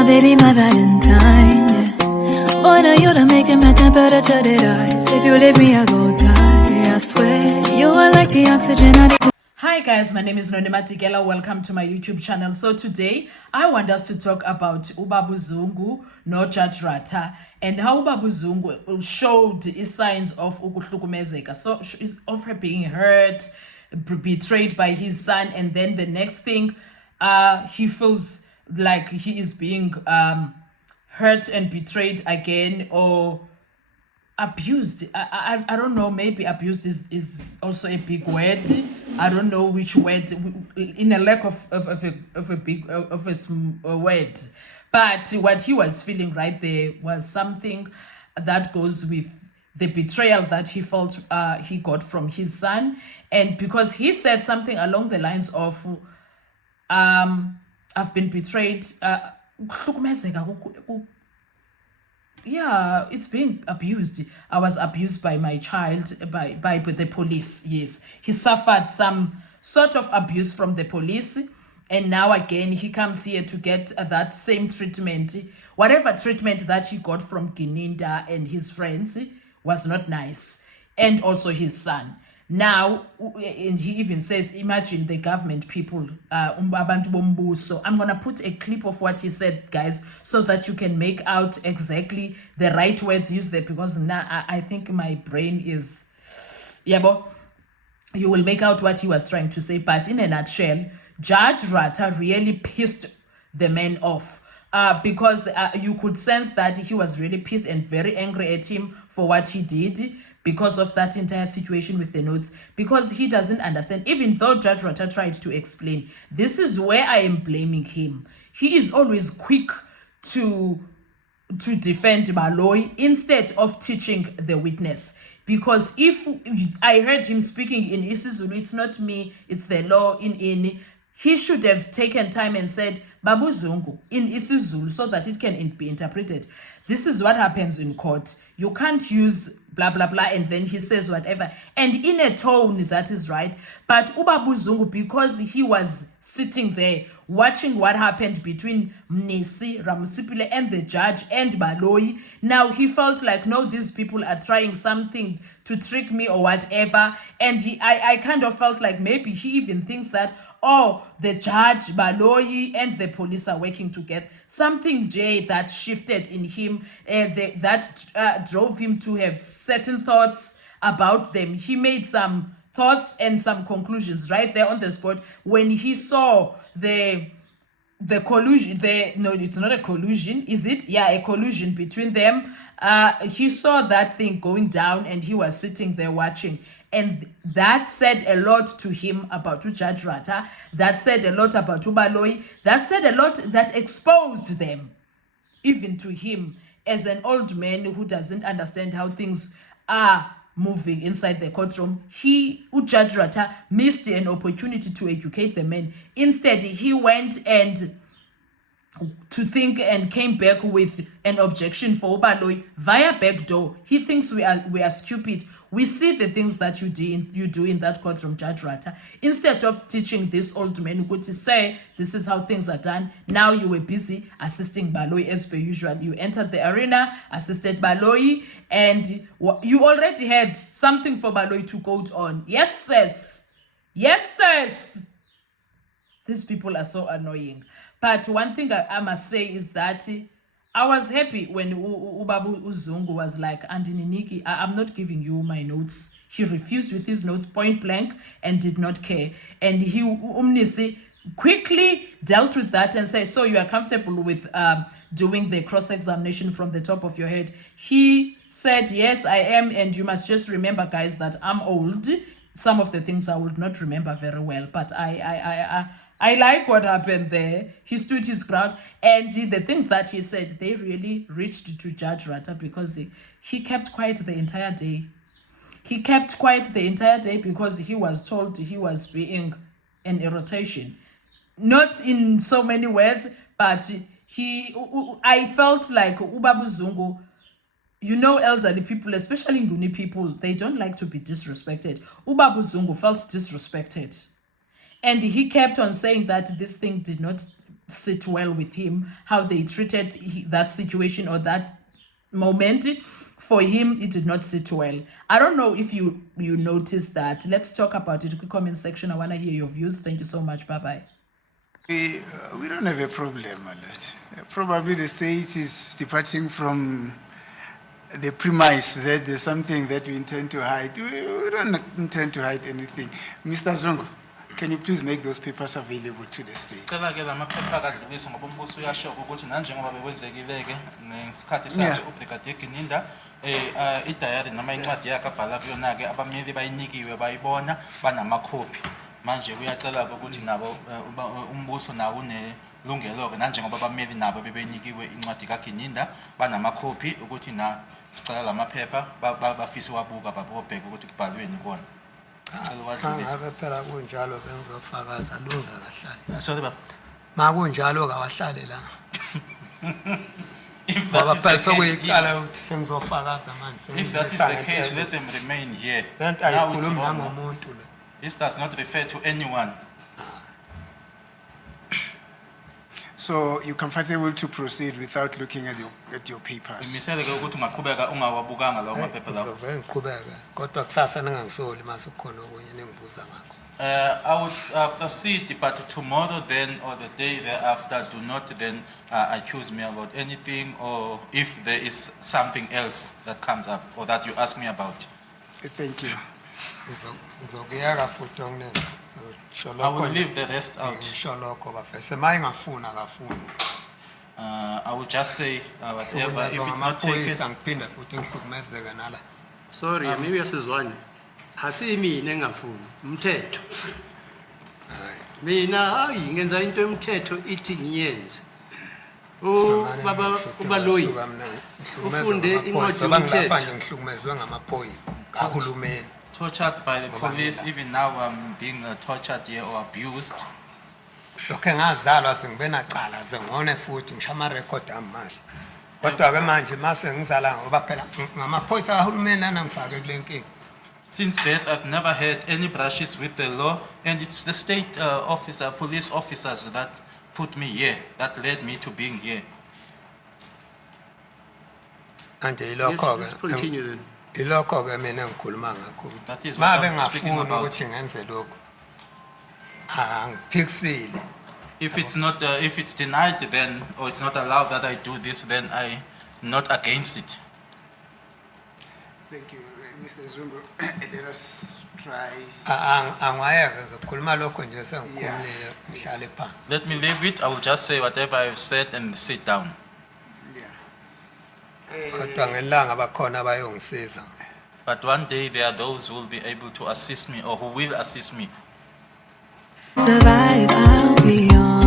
my baby, my Valentine, yeah. Boy, now you done making my temperature rise. If you leave me, I go die, I swear. You are like the oxygen I need. Hi guys, my name is Nonema Tigela. Welcome to my YouTube channel. So today I want us to talk about Ubaba Zungu no Judge Ratha and how Ubaba Zungu showed signs of ukuhlukumezeka, so of her being hurt, betrayed by his son, and then the next thing he feels like he is being hurt and betrayed again, or abused. I don't know, maybe abused is also a big word. I don't know which word, in a lack of a word, but what he was feeling right there was something that goes with the betrayal that he felt he got from his son. And because he said something along the lines of I've been betrayed, yeah, it's being abused. I was abused by my child, by the police. Yes, he suffered some sort of abuse from the police, and now again he comes here to get that same treatment. Whatever treatment that he got from Gininda and his friends was not nice, and also his son. Now, and he even says, imagine the government people, abantu bombuso. I'm going to put a clip of what he said, guys, so that you can make out exactly the right words used there, because now I think my brain is, yeah, but you will make out what he was trying to say. But in a nutshell, Judge Ratha really pissed the man off. Because you could sense that he was really pissed and very angry at him for what he did, because of that entire situation with the notes, because he doesn't understand. Even though Judge Ratha tried to explain, this is where I am blaming him. He is always quick to defend Baloyi instead of teaching the witness. Because if I heard him speaking in isiZulu, it's not me, it's the law in he should have taken time and said Babu Zungu in isiZulu so that it can be interpreted. This is what happens in court. You can't use blah blah blah and then he says whatever and in a tone that is right. But Ubaba Zungu, because he was sitting there watching what happened between Mnisi Ramusipile and the judge and Baloyi, now he felt like, no, these people are trying something to trick me or whatever. And I kind of felt like maybe he even thinks that, oh, the judge, Baloyi, and the police are working together. Something, Jay, that shifted in him, that drove him to have certain thoughts about them. He made some thoughts and some conclusions right there on the spot when he saw the collusion. No, it's not a collusion, is it? Yeah, a collusion between them. He saw that thing going down and he was sitting there watching. And that said a lot to him about Judge Ratha. That said a lot about Baloyi. That said a lot, that exposed them, even to him as an old man who doesn't understand how things are moving inside the courtroom. Judge Ratha missed an opportunity to educate the man. Instead, he went and to think and came back with an objection for Baloyi via back door. He thinks we are stupid. We see the things that you do in that courtroom, Judge Ratha. Instead of teaching this old man who to say, this is how things are done, now you were busy assisting Baloyi as per usual. You entered the arena, assisted Baloyi, and you already had something for Baloyi to quote on. Yes, sirs. Yes, sirs. These people are so annoying. But one thing I must say is that I was happy when Ubaba Zungu was like, Andininiki, I'm not giving you my notes. He refused with his notes point blank and did not care. And Umnisi quickly dealt with that and said, so you are comfortable with doing the cross-examination from the top of your head? He said, yes, I am. And you must just remember, guys, that I'm old. Some of the things I would not remember very well, but I like what happened there. He stood his ground, and the things that he said, they really reached to Judge Ratha, because he kept quiet the entire day. He kept quiet the entire day because he was told he was being an irritation. Not in so many words, but I felt like Ubaba Zungu, you know, elderly people, especially Nguni people, they don't like to be disrespected. Ubaba Zungu felt disrespected. And he kept on saying that this thing did not sit well with him, how they treated that situation or that moment. For him, it did not sit well. I don't know if you noticed that. Let's talk about it in the comment section. I want to hear your views. Thank you so much. Bye-bye. We don't have a problem, my lord. Probably the state is departing from the premise that there's something that we intend to hide. We don't intend to hide anything. Mr. Zongo, can you please make those papers available to the state? Cela ke lamaphepha akadluliswa ngoba umbuso uyasho ukuthi nanjengoba bekwenzekile-ke ngesikhathi sakhe uBrigadier Gininda idayari noma incwadi yakhe abhala kuyona-ke abameli bayinikiwe bayibona banamakhophi manje kuyacela-ke ukuthi nabo umbuso nawo unelungelo-ke nanjengoba abameli nabo bebenikiwe incwadi kaGininda banamakhophi ukuthi na sicela lamaphepha bafise wabuka babobheka ukuthi kubhalweni kona. Ngabe phela kunjalo bengizofakaza lunga kahlali. Sorry baba. Makunjalo kawahlale la. If Baba that is the phela case, sokuyiqala ukuthi sengizofakaza manje. if that is the case, let them remain here. Lento Now it's ayikhulumi over. nangomuntu le. This does not refer to anyone. So you're comfortable to proceed without looking at your papers? Imisele-ke ukuthi ungaqhubeka ungawabukanga lawo maphepha lawo. Ngizove ngiqhubeke kodwa kusasa ningangisoli mase kukhona okunye ningibuza ngakho. I would proceed, but tomorrow then or the day thereafter, do not then accuse me about anything, or if there is something else that comes up or that you ask me about. Thank you. Ngizokuyeka futhi okunene. I will leave the rest out. Ngisho lokho bafese mayingafuna akafuni. I will just say whatever. If it's not taken, ngiphinde futhi ngihlukumezeke nala. Sorry, maybe asizwane. Asimine engafuni umthetho. Mina hayi ngenza into emthetho ithi ngiyenze. Baba ubaloyi. Ufunde incwadi yomthetho. Manje ngihlukumezwe ngamaphoyisa kahulumeni. tortured by the police, even now I'm being tortured here or abused. Lokho ngazalwa sengibe nacala zengone futhi ngishama record amahle. Kodwa ke manje mase ngizala ngoba phela ngamaphoyisa kahulumeni anangifake kule nkingi. Since birth, I've never had any brushes with the law, and it's the state police officers that put me here, that led me to being here. Anje Yes, let's continue then. ilokho ke mina ngikhuluma ngakho. That is what Mabe I'm speaking ngafuna about. ukuthi ngenze lokho. Angiphikisile. If it's not, if it's denied, then or it's not allowed that I do this, then I'm not against it. Thank you. Mr. Zungu, let us try. Angwayeke ngizokhuluma lokho nje sengikhulumile ngihlale phansi. Let me leave it. I will just say whatever I've said and sit down. Kodwa ngelanga bakhona abayongisiza. But one day there are those who will be able to assist me or who will assist me. Survive, I'll be on.